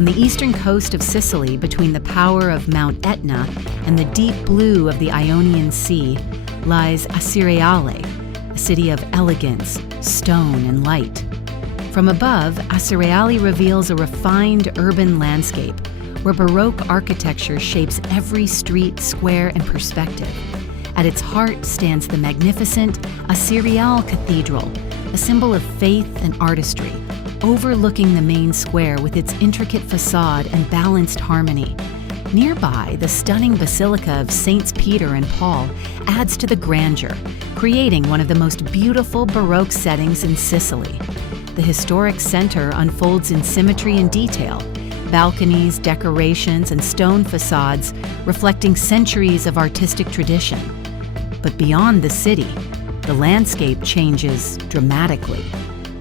On the eastern coast of Sicily, between the power of Mount Etna and the deep blue of the Ionian Sea, lies Acireale, a city of elegance, stone, and light. From above, Acireale reveals a refined urban landscape where Baroque architecture shapes every street, square, and perspective. At its heart stands the magnificent Acireale Cathedral, a symbol of faith and artistry, overlooking the main square with its intricate facade and balanced harmony. Nearby, the stunning Basilica of Saints Peter and Paul adds to the grandeur, creating one of the most beautiful Baroque settings in Sicily. The historic center unfolds in symmetry and detail, balconies, decorations, and stone facades reflecting centuries of artistic tradition. But beyond the city, the landscape changes dramatically.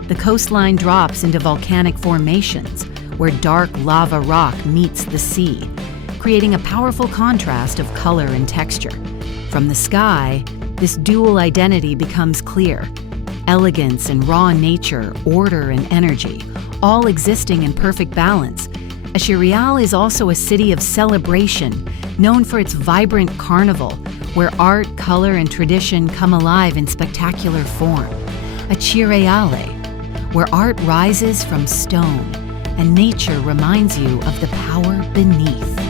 The coastline drops into volcanic formations, where dark lava rock meets the sea, creating a powerful contrast of color and texture. From the sky, this dual identity becomes clear. Elegance and raw nature, order and energy, all existing in perfect balance. Acireale is also a city of celebration, known for its vibrant carnival, where art, color, and tradition come alive in spectacular form. Acireale, where art rises from stone and nature reminds you of the power beneath.